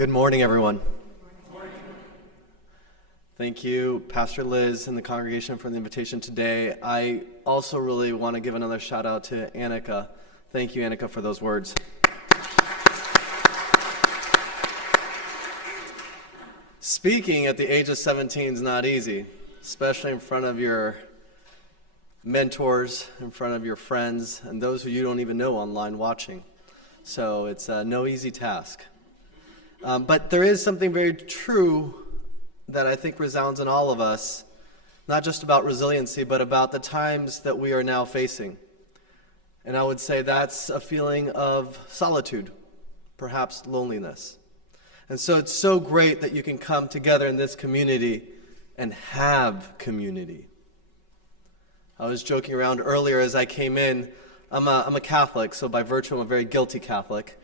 Good morning, everyone. Good morning. Thank you, Pastor Liz and the congregation for the invitation today. I also really want to give another shout out to Annika. Thank you, Annika, for those words. Speaking at the age of 17 is not easy, especially in front of your mentors, in front of your friends, and those who you don't even know online watching. So it's no easy task. But there is something very true that I think resounds in all of us, not just about resiliency, but about the times that we are now facing. And I would say that's a feeling of solitude, perhaps loneliness. And so it's so great that you can come together in this community and have community. I was joking around earlier as I came in. I'm a Catholic, so by virtue I'm a very guilty Catholic.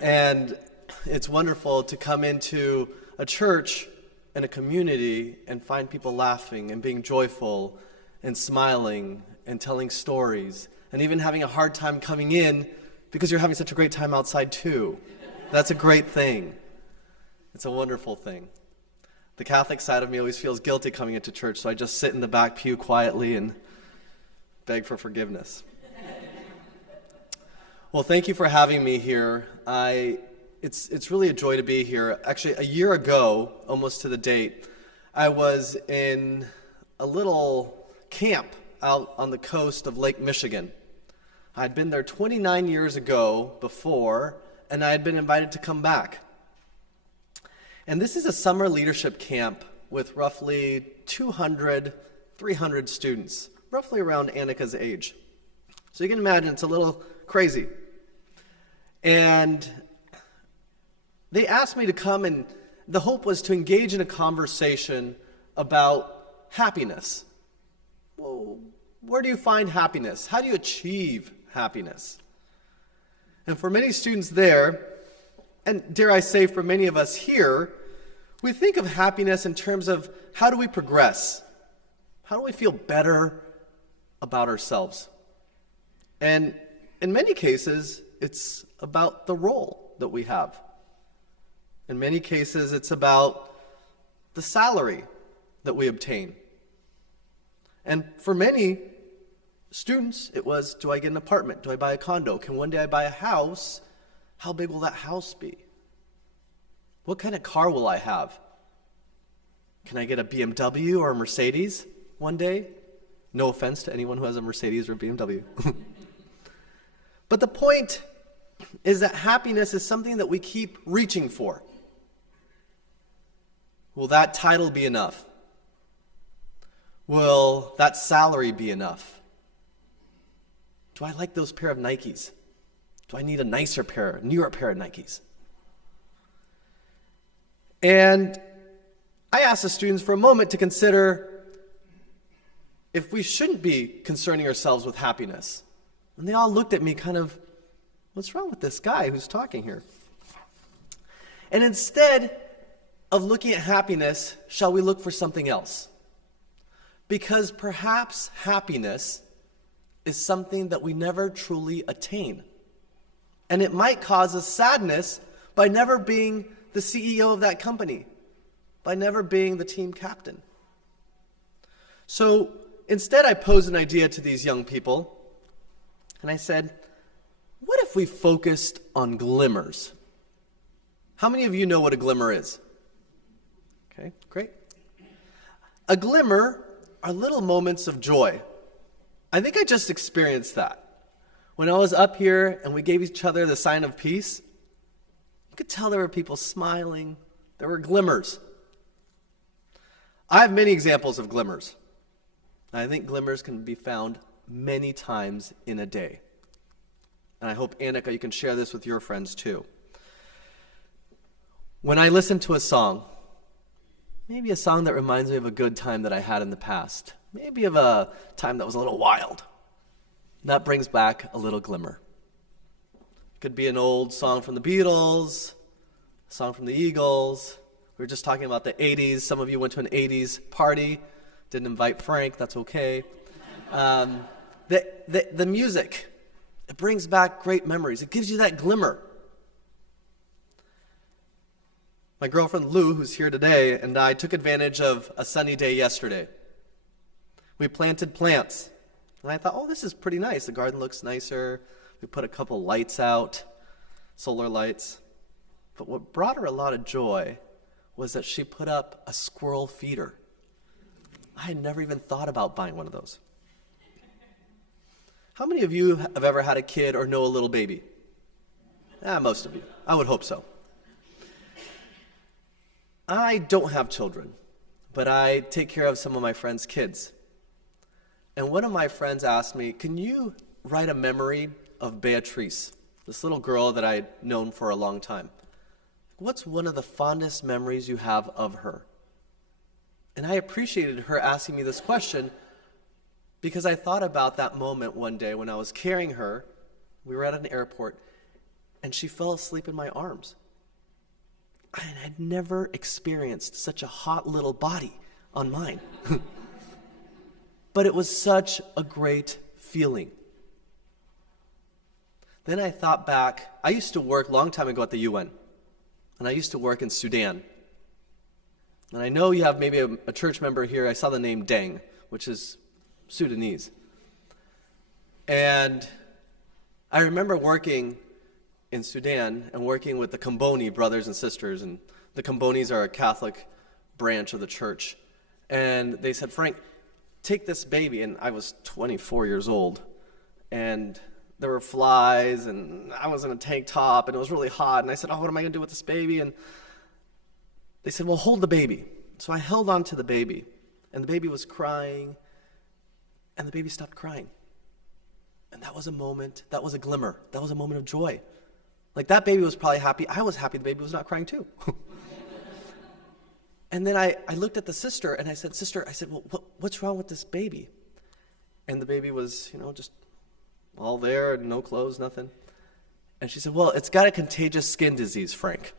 And it's wonderful to come into a church and a community and find people laughing and being joyful and smiling and telling stories and even having a hard time coming in because you're having such a great time outside too. That's a great thing. It's a wonderful thing. The Catholic side of me always feels guilty coming into church, so I just sit in the back pew quietly and beg for forgiveness. Well, thank you for having me here. It's really a joy to be here. Actually, a year ago, almost to the date, I was in a little camp out on the coast of Lake Michigan. I'd been there 29 years ago before, and I had been invited to come back. And this is a summer leadership camp with roughly 200, 300 students, roughly around Annika's age. So you can imagine it's a little crazy. And they asked me to come, and the hope was to engage in a conversation about happiness. Well, where do you find happiness? How do you achieve happiness? And for many students there, and dare I say for many of us here, we think of happiness in terms of how do we progress? How do we feel better about ourselves? And in many cases, it's about the role that we have. In many cases, it's about the salary that we obtain. And for many students, it was, do I get an apartment? Do I buy a condo? Can one day I buy a house? How big will that house be? What kind of car will I have? Can I get a BMW or a Mercedes one day? No offense to anyone who has a Mercedes or a BMW. But the point is that happiness is something that we keep reaching for. Will that title be enough? Will that salary be enough? Do I like those pair of Nikes? Do I need a nicer pair, a newer pair of Nikes? And I asked the students for a moment to consider if we shouldn't be concerning ourselves with happiness. And they all looked at me kind of, what's wrong with this guy who's talking here? And instead of looking at happiness, shall we look for something else? Because perhaps happiness is something that we never truly attain. And it might cause us sadness by never being the CEO of that company, by never being the team captain. So instead, I posed an idea to these young people, and I said, what if we focused on glimmers? How many of you know what a glimmer is? Okay, great. A glimmer are little moments of joy. I think I just experienced that. When I was up here and we gave each other the sign of peace, you could tell there were people smiling. There were glimmers. I have many examples of glimmers. I think glimmers can be found many times in a day. And I hope, Annika, you can share this with your friends too. When I listen to a song, maybe a song that reminds me of a good time that I had in the past, maybe of a time that was a little wild, that brings back a little glimmer. It could be an old song from the Beatles, a song from the Eagles. We were just talking about the 80s. Some of you went to an 80s party. Didn't invite Frank, that's okay. The music, it brings back great memories. It gives you that glimmer. My girlfriend Lou, who's here today, and I took advantage of a sunny day yesterday. We planted plants. And I thought, oh, this is pretty nice. The garden looks nicer. We put a couple lights out, solar lights. But what brought her a lot of joy was that she put up a squirrel feeder. I had never even thought about buying one of those. How many of you have ever had a kid or know a little baby? Most of you. I would hope so. I don't have children, but I take care of some of my friends' kids. And one of my friends asked me, can you write a memory of Beatrice, this little girl that I'd known for a long time? What's one of the fondest memories you have of her? And I appreciated her asking me this question because I thought about that moment one day when I was carrying her. We were at an airport, and she fell asleep in my arms. I had never experienced such a hot little body on mine. But it was such a great feeling. Then I thought back. I used to work a long time ago at the UN, and I used to work in Sudan. And I know you have maybe a church member here. I saw the name Deng, which is Sudanese. And I remember working in Sudan and working with the Kamboni brothers and sisters. And the Kambonis are a Catholic branch of the church. And they said, Frank, take this baby. And I was 24 years old. And there were flies, and I was in a tank top, and it was really hot. And I said, oh, what am I going to do with this baby? And they said, well, hold the baby. So I held on to the baby, and the baby was crying, and the baby stopped crying. And that was a moment, that was a glimmer, that was a moment of joy. Like, that baby was probably happy. I was happy the baby was not crying too. And then I looked at the sister, and I said, sister, well, what's wrong with this baby? And the baby was, just all there, no clothes, nothing. And she said, well, it's got a contagious skin disease, Frank.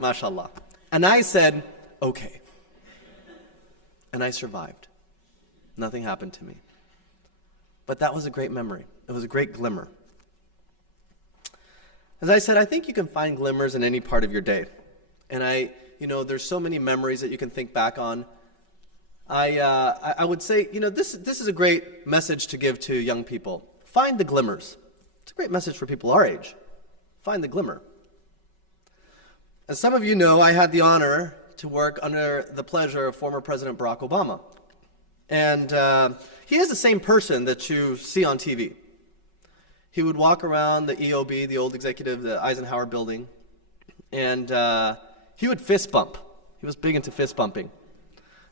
MashaAllah. And I said, okay. And I survived. Nothing happened to me. But that was a great memory. It was a great glimmer. As I said, I think you can find glimmers in any part of your day. And there's so many memories that you can think back on. I would say, this is a great message to give to young people. Find the glimmers. It's a great message for people our age. Find the glimmer. As some of you know, I had the honor to work under the pleasure of former President Barack Obama. And he is the same person that you see on TV. He would walk around the EOB, the old executive, the Eisenhower building, and he would fist bump. He was big into fist bumping.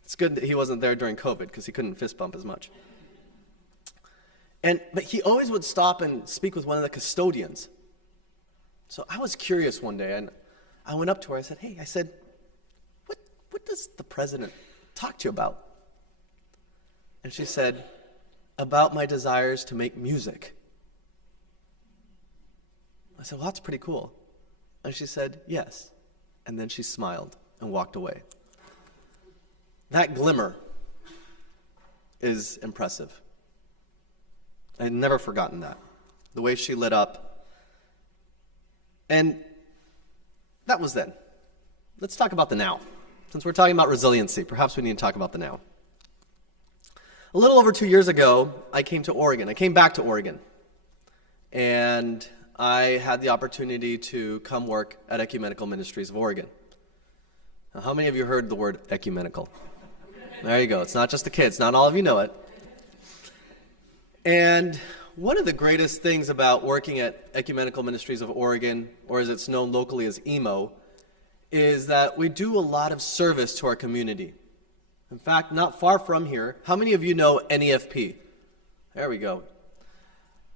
It's good that he wasn't there during COVID because he couldn't fist bump as much. But he always would stop and speak with one of the custodians. So I was curious one day, and I went up to her. I said, hey, what does the president talk to you about? And she said, about my desires to make music. I said, well, that's pretty cool. And she said, yes. And then she smiled and walked away. That glimmer is impressive. I'd never forgotten that. The way she lit up. And that was then. Let's talk about the now. Since we're talking about resiliency, perhaps we need to talk about the now. A little over 2 years ago, I came to Oregon. I came back to Oregon. And I had the opportunity to come work at Ecumenical Ministries of Oregon. Now, how many of you heard the word ecumenical? There you go. It's not just the kids. Not all of you know it. And one of the greatest things about working at Ecumenical Ministries of Oregon, or as it's known locally as EMO, is that we do a lot of service to our community. In fact, not far from here, how many of you know NEFP? There we go.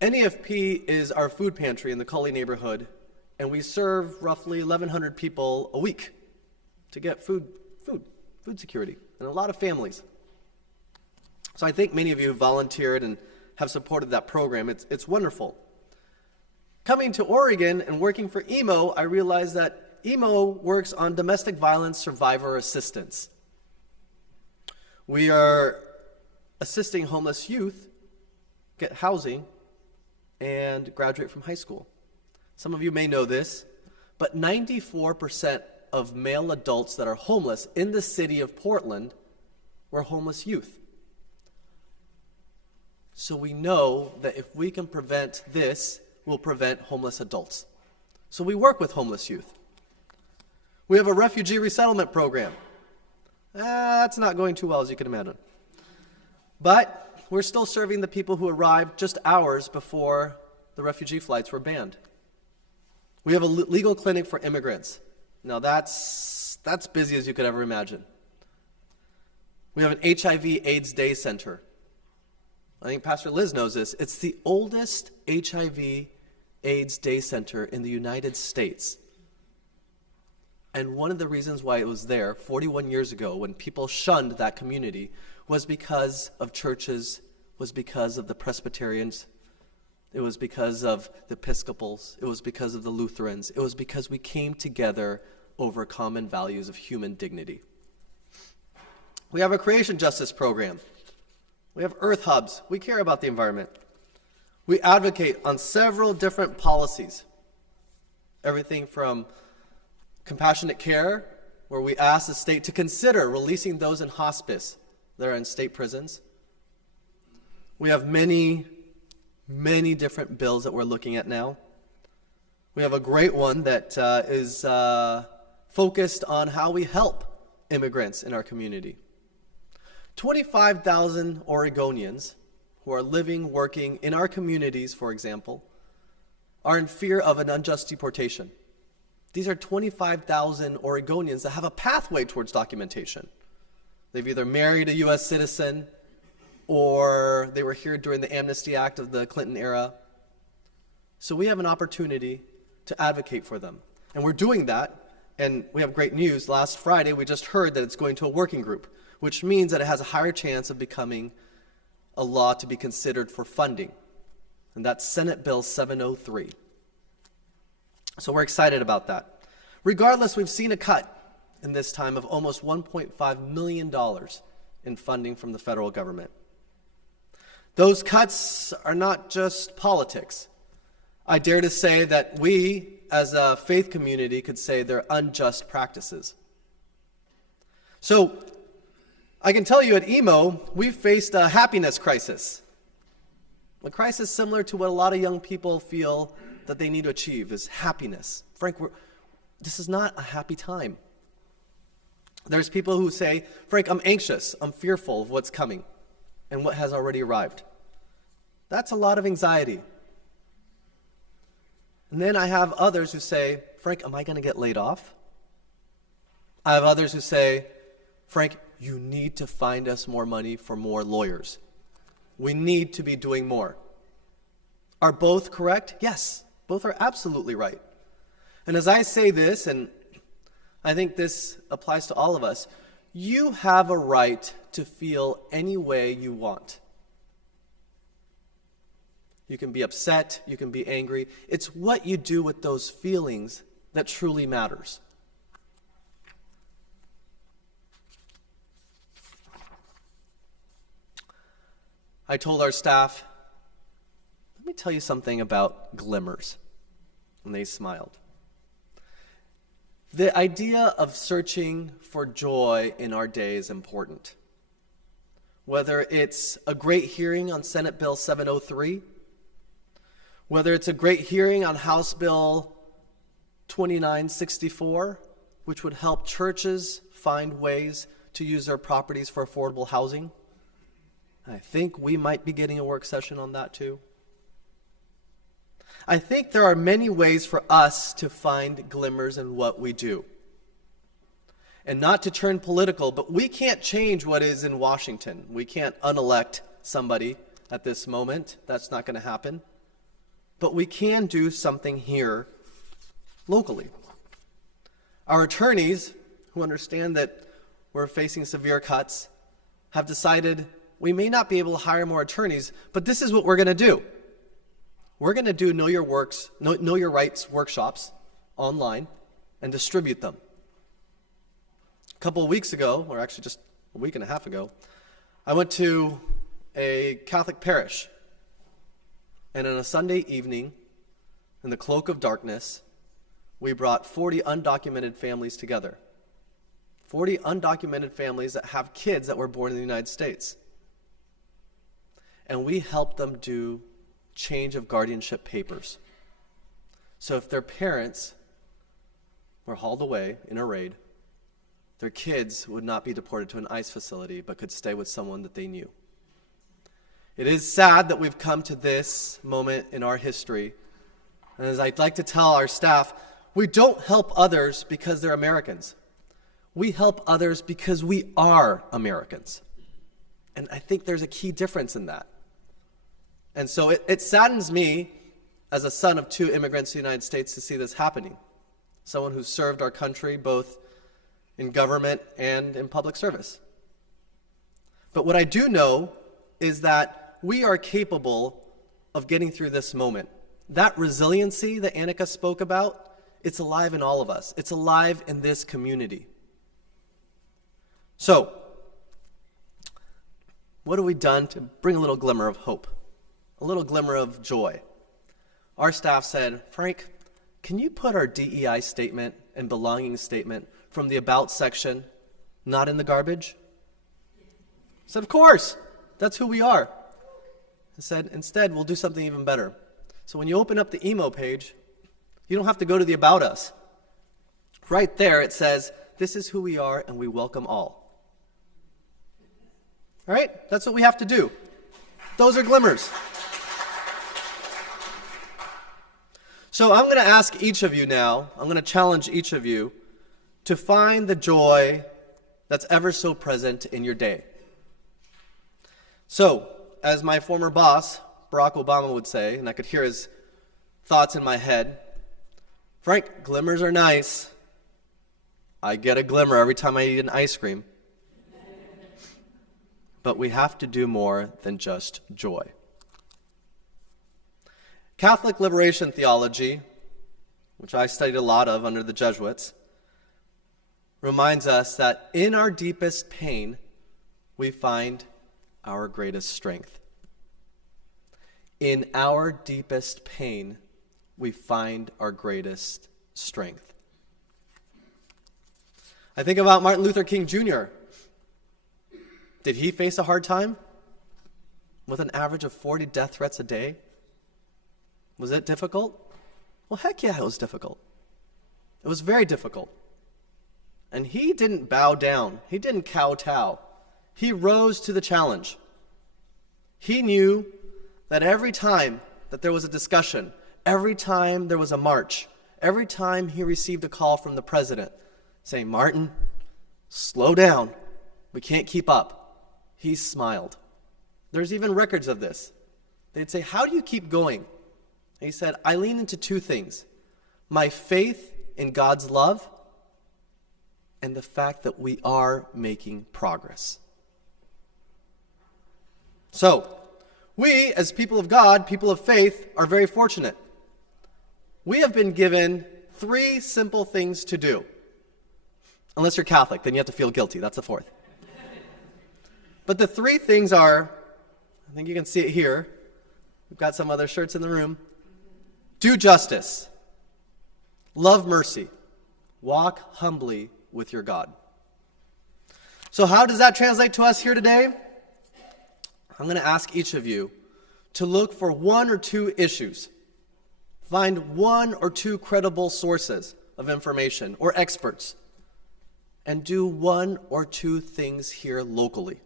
NEFP is our food pantry in the Cully neighborhood, and we serve roughly 1,100 people a week to get food security, and a lot of families. So I think many of you volunteered and have supported that program. It's wonderful. Coming to Oregon and working for EMO, I realized that EMO works on domestic violence survivor assistance. We are assisting homeless youth get housing and graduate from high school. Some of you may know this, but 94% of male adults that are homeless in the city of Portland were homeless youth. So we know that if we can prevent this, we'll prevent homeless adults. So we work with homeless youth. We have a refugee resettlement program. That's not going too well, as you can imagine. But we're still serving the people who arrived just hours before the refugee flights were banned. We have a legal clinic for immigrants. Now that's busy as you could ever imagine. We have an HIV/AIDS Day Center. I think Pastor Liz knows this. It's the oldest HIV/AIDS Day Center in the United States. And one of the reasons why it was there 41 years ago when people shunned that community was because of churches, was because of the Presbyterians, it was because of the Episcopals, it was because of the Lutherans, it was because we came together over common values of human dignity. We have a creation justice program. We have Earth Hubs. We care about the environment. We advocate on several different policies. Everything from compassionate care, where we ask the state to consider releasing those in hospice that are in state prisons. We have many different bills that we're looking at now. We have a great one that is focused on how we help immigrants in our community. 25,000 Oregonians who are living, working in our communities, for example, are in fear of an unjust deportation. These are 25,000 Oregonians that have a pathway towards documentation. They've either married a U.S. citizen or they were here during the Amnesty Act of the Clinton era. So we have an opportunity to advocate for them. And we're doing that, and we have great news. Last Friday, we just heard that it's going to a working group, which means that it has a higher chance of becoming a law to be considered for funding. And that's Senate Bill 703. So we're excited about that. Regardless, we've seen a cut in this time of almost $1.5 million in funding from the federal government. Those cuts are not just politics. I dare to say that we, as a faith community, could say they're unjust practices. So I can tell you at EMO, we've faced a happiness crisis. A crisis similar to what a lot of young people feel that they need to achieve is happiness. Frank, this is not a happy time. There's people who say, Frank, I'm anxious, I'm fearful of what's coming and what has already arrived. That's a lot of anxiety. And then I have others who say, Frank, am I going to get laid off? I have others who say, Frank, you need to find us more money for more lawyers. We need to be doing more. Are both correct? Yes, both are absolutely right. And as I say this, and I think this applies to all of us, you have a right to feel any way you want. You can be upset, you can be angry. It's what you do with those feelings that truly matters. I told our staff, let me tell you something about glimmers. And they smiled. The idea of searching for joy in our day is important. Whether it's a great hearing on Senate Bill 703, whether it's a great hearing on House Bill 2964, which would help churches find ways to use their properties for affordable housing. I think we might be getting a work session on that too. I think there are many ways for us to find glimmers in what we do. And not to turn political, but we can't change what is in Washington. We can't unelect somebody at this moment. That's not going to happen. But we can do something here locally. Our attorneys, who understand that we're facing severe cuts, have decided we may not be able to hire more attorneys, but this is what we're going to do. We're going to do Know Your Rights workshops online and distribute them. A couple of weeks ago, or actually just a week and a half ago, I went to a Catholic parish, and on a Sunday evening, in the cloak of darkness, we brought 40 undocumented families together. 40 undocumented families that have kids that were born in the United States. And we helped them do change of guardianship papers. So if their parents were hauled away in a raid, their kids would not be deported to an ICE facility, but could stay with someone that they knew. It is sad that we've come to this moment in our history. And as I'd like to tell our staff, we don't help others because they're Americans. We help others because we are Americans. And I think there's a key difference in that. And so it saddens me, as a son of 2 immigrants to the United States, to see this happening. Someone who served our country both in government and in public service. But what I do know is that we are capable of getting through this moment. That resiliency that Annika spoke about, it's alive in all of us. It's alive in this community. So, what have we done to bring a little glimmer of hope? A little glimmer of joy? Our staff said, Frank, can you put our DEI statement and belonging statement from the About section not in the garbage? I said, of course, that's who we are. I said, instead, we'll do something even better. So when you open up the emo page, you don't have to go to the About Us. Right there it says, this is who we are and we welcome all. All right? That's what we have to do. Those are glimmers. So I'm going to ask each of you now, I'm going to challenge each of you to find the joy that's ever so present in your day. So, as my former boss, Barack Obama, would say, and I could hear his thoughts in my head, Frank, glimmers are nice. I get a glimmer every time I eat an ice cream. But we have to do more than just joy. Catholic liberation theology, which I studied a lot of under the Jesuits, reminds us that in our deepest pain, we find our greatest strength. In our deepest pain, we find our greatest strength. I think about Martin Luther King Jr. Did he face a hard time with an average of 40 death threats a day? Was it difficult? Well, heck yeah, it was difficult. It was very difficult. And he didn't bow down. He didn't kowtow. He rose to the challenge. He knew that every time that there was a discussion, every time there was a march, every time he received a call from the president saying, Martin, slow down. We can't keep up. He smiled. There's even records of this. They'd say, how do you keep going? And he said, I lean into 2 things. My faith in God's love and the fact that we are making progress. So, we, as people of God, people of faith, are very fortunate. We have been given 3 simple things to do. Unless you're Catholic, then you have to feel guilty. That's the 4th. But the 3 things are, I think you can see it here. We've got some other shirts in the room. Do justice. Love mercy. Walk humbly with your God. So how does that translate to us here today? I'm going to ask each of you to look for 1 or 2 issues. Find 1 or 2 credible sources of information or experts. And do 1 or 2 things here locally.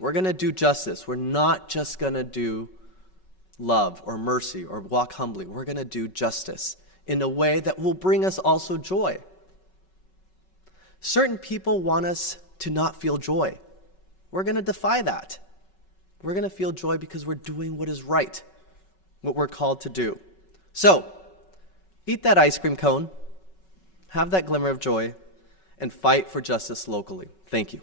We're going to do justice. We're not just going to do love or mercy or walk humbly. We're going to do justice in a way that will bring us also joy. Certain people want us to not feel joy. We're going to defy that. We're going to feel joy because we're doing what is right, what we're called to do. So, eat that ice cream cone, have that glimmer of joy, and fight for justice locally. Thank you.